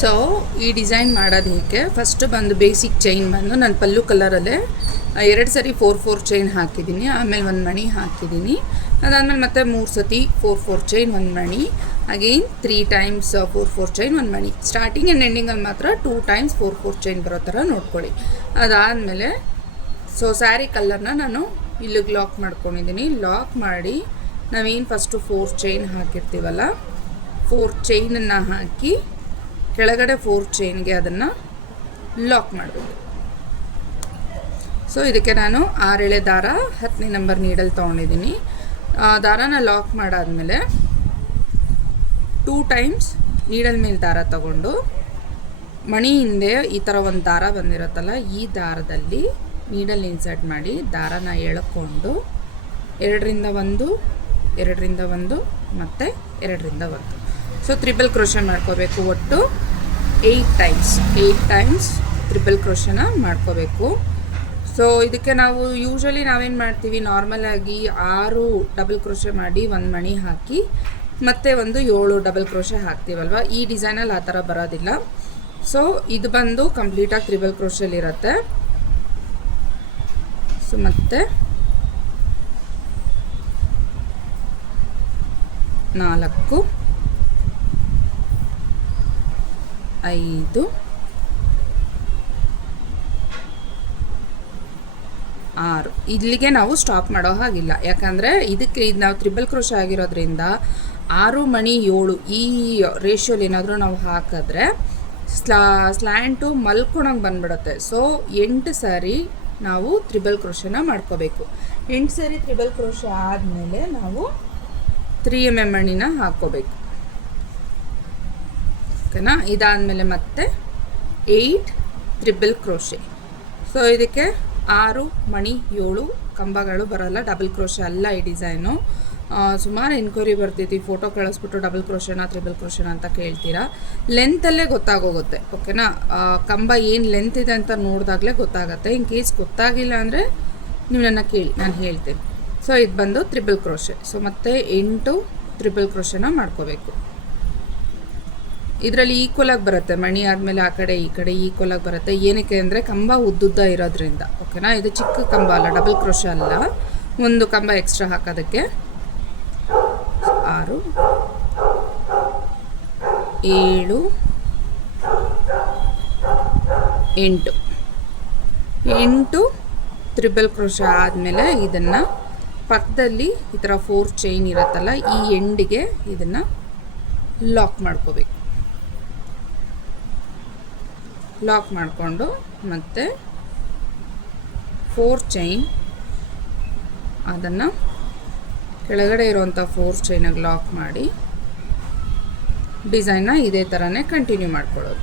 So ಈ design ಮಾಡೋದು ಹೀಗೆ, ಫಸ್ಟ್ ಬಂದು ಬೇಸಿಕ್ ಚೈನ್ ಬಂದು ನಾನು ಪಲ್ಲು ಕಲರಲ್ಲೇ 2 ಸರಿ 4 ಚೈನ್ ಹಾಕಿದ್ದೀನಿ, ಆಮೇಲೆ ಒಂದು ಮಣಿ ಹಾಕಿದ್ದೀನಿ. ಅದಾದಮೇಲೆ ಮತ್ತೆ 3 ಸತಿ 4 ಚೈನ್, ಒಂದು ಮಣಿ, ಅಗೈನ್ 3 ಟೈಮ್ಸ್ 4 ಚೈನ್, ಒಂದು ಮಣಿ. ಸ್ಟಾರ್ಟಿಂಗ್ ಆ್ಯಂಡ್ ಎಂಡಿಂಗಲ್ಲಿ ಮಾತ್ರ 2 ಟೈಮ್ಸ್ 4 ಚೈನ್ ಬರೋ ಥರ ನೋಡ್ಕೊಳ್ಳಿ. ಅದಾದಮೇಲೆ ಸೊ ಸ್ಯಾರಿ ಕಲರ್ನ ನಾನು ಇಲ್ಲಿಗೆ ಲಾಕ್ ಮಾಡ್ಕೊಂಡಿದ್ದೀನಿ. ಲಾಕ್ ಮಾಡಿ ನಾವೇನು ಫಸ್ಟು 4 ಚೈನ್ ಹಾಕಿರ್ತೀವಲ್ಲ, 4 ಚೈನನ್ನು ಹಾಕಿ ಕೆಳಗಡೆ 4 ಚೈನ್ಗೆ ಅದನ್ನು ಲಾಕ್ ಮಾಡಬೇಕು. ಸೊ ಇದಕ್ಕೆ ನಾನು 6 ಎಳೆ ದಾರ 10ನೇ ನಂಬರ್ ನೀಡಲ್ ತೊಗೊಂಡಿದ್ದೀನಿ. ದಾರಾನ ಲಾಕ್ ಮಾಡಾದಮೇಲೆ 2 ಟೈಮ್ಸ್ ನೀಡಲ್ ಮೇಲೆ ದಾರ ತಗೊಂಡು ಮಣಿ ಹಿಂದೆ ಈ ಥರ ಒಂದು ದಾರ ಬಂದಿರುತ್ತಲ್ಲ, ಈ ದಾರದಲ್ಲಿ ನೀಡಲ್ ಇನ್ಸರ್ಟ್ ಮಾಡಿ ದಾರನ ಎಳ್ಕೊಂಡು 2ರಿಂದ 1, 2ರಿಂದ 1 ಮತ್ತು 2ರಿಂದ 1. ಸೊ ತ್ರಿಬಲ್ ಕ್ರೋಶೆ ಮಾಡ್ಕೋಬೇಕು. ಒಟ್ಟು 8 ಟೈಮ್ಸ್ ತ್ರಿಬಲ್ ಕ್ರೋಶೆನ ಮಾಡ್ಕೋಬೇಕು. ಸೊ ಇದಕ್ಕೆ ನಾವು ಯೂಶ್ವಲಿ ನಾವೇನು ಮಾಡ್ತೀವಿ, ನಾರ್ಮಲಾಗಿ 6 ಡಬಲ್ ಕ್ರೋಶೆ ಮಾಡಿ ಒಂದು ಮಣಿ ಹಾಕಿ ಮತ್ತು ಒಂದು 7 ಡಬಲ್ ಕ್ರೋಶೆ ಹಾಕ್ತೀವಲ್ವ. ಈ ಡಿಸೈನಲ್ಲಿ ಆ ಥರ ಬರೋದಿಲ್ಲ. ಸೊ ಇದು ಬಂದು ಕಂಪ್ಲೀಟಾಗಿ ತ್ರಿಬಲ್ ಕ್ರೋಶೆಲಿರುತ್ತೆ. ಸೊ ಮತ್ತು 4 5 6 ಇಲ್ಲಿಗೆ ನಾವು ಸ್ಟಾಪ್ ಮಾಡೋ ಹಾಗಿಲ್ಲ. ಯಾಕಂದರೆ ಇದು ನಾವು ತ್ರಿಬಲ್ ಕ್ರೋಶೆ ಆಗಿರೋದ್ರಿಂದ 6 ಮಣಿ 7 ಈ ರೇಷಿಯೋಲಿ ಏನಾದರೂ ನಾವು ಹಾಕಿದ್ರೆ ಸ್ಲ್ಯಾಂಟು ಮಲ್ಕೊಳಂಗೆ ಬಂದ್ಬಿಡುತ್ತೆ. ಸೊ 8 ಸಾರಿ ನಾವು ತ್ರಿಬಲ್ ಕ್ರೋಶೆನ ಮಾಡ್ಕೋಬೇಕು. 8 ಸಾರಿ ತ್ರಿಬಲ್ ಕ್ರೋಶೆ ಆದಮೇಲೆ ನಾವು 3mm ಮಣಿನ ಹಾಕ್ಕೋಬೇಕು. ಓಕೆನಾ? ಇದಾದಮೇಲೆ ಮತ್ತೆ 8 ತ್ರಿಬಲ್ ಕ್ರೋಶೆ. ಸೊ ಇದಕ್ಕೆ 6 ಮಣಿ 7 ಕಂಬಗಳು ಬರೋಲ್ಲ, ಡಬಲ್ ಕ್ರೋಶೆ ಅಲ್ಲ ಈ ಡಿಸೈನು. ಸುಮಾರು ಎನ್ಕ್ವೈರಿ ಬರ್ತಿತ್ತು, ಫೋಟೋ ಕಳಿಸ್ಬಿಟ್ಟು ಡಬಲ್ ಕ್ರೋಶೆನಾ ತ್ರಿಬಲ್ ಕ್ರೋಶೆನಾ ಅಂತ ಕೇಳ್ತೀರಾ. ಲೆಂತಲ್ಲೇ ಗೊತ್ತಾಗೋಗುತ್ತೆ. ಓಕೆನಾ? ಕಂಬ ಏನು ಲೆಂತ್ ಇದೆ ಅಂತ ನೋಡಿದಾಗಲೇ ಗೊತ್ತಾಗುತ್ತೆ. ಇನ್ ಕೇಸ್ ಗೊತ್ತಾಗಿಲ್ಲ ಅಂದರೆ ನೀವು ನನ್ನ ಕೇಳಿ, ನಾನು ಹೇಳ್ತೇನೆ. ಸೊ ಇದು ಬಂದು ತ್ರಿಬಲ್ ಕ್ರೋಶೆ. ಸೊ ಮತ್ತೆ 8 ತ್ರಿಬಲ್ ಕ್ರೋಶೆನ ಮಾಡ್ಕೋಬೇಕು. ಇದರಲ್ಲಿ ಈಕ್ವಲಾಗಿ ಬರುತ್ತೆ, ಮಣಿ ಆದಮೇಲೆ ಆ ಕಡೆ ಈ ಕಡೆ ಈಕ್ವಲಾಗಿ ಬರುತ್ತೆ. ಏನಕ್ಕೆ ಅಂದರೆ ಕಂಬ ಉದ್ದುದ್ದ ಇರೋದ್ರಿಂದ. ಓಕೆನಾ? ಇದು ಚಿಕ್ಕ ಕಂಬ ಅಲ್ಲ, ಡಬಲ್ ಕ್ರೋಶೆ ಅಲ್ಲ, ಒಂದು ಕಂಬ ಎಕ್ಸ್ಟ್ರಾ ಹಾಕೋದಕ್ಕೆ. 6 7 8 ತ್ರಿಬಲ್ ಕ್ರೋಶೆ ಆದಮೇಲೆ ಇದನ್ನು ಪಕ್ಕದಲ್ಲಿ ಈ ಥರ 4 ಚೈನ್ ಇರುತ್ತಲ್ಲ, ಈ ಎಂಡಿಗೆ ಇದನ್ನು ಲಾಕ್ ಮಾಡ್ಕೋಬೇಕು. ಲಾಕ್ ಮಾಡಿಕೊಂಡು ಮತ್ತೆ 4 ಚೈನ್ ಅದನ್ನು ಕೆಳಗಡೆ ಇರುವಂಥ 4 ಚೈನಾಗಿ ಲಾಕ್ ಮಾಡಿ ಡಿಸೈನ್ನ ಇದೇ ಥರನೇ ಕಂಟಿನ್ಯೂ ಮಾಡ್ಕೊಳ್ಳೋದು.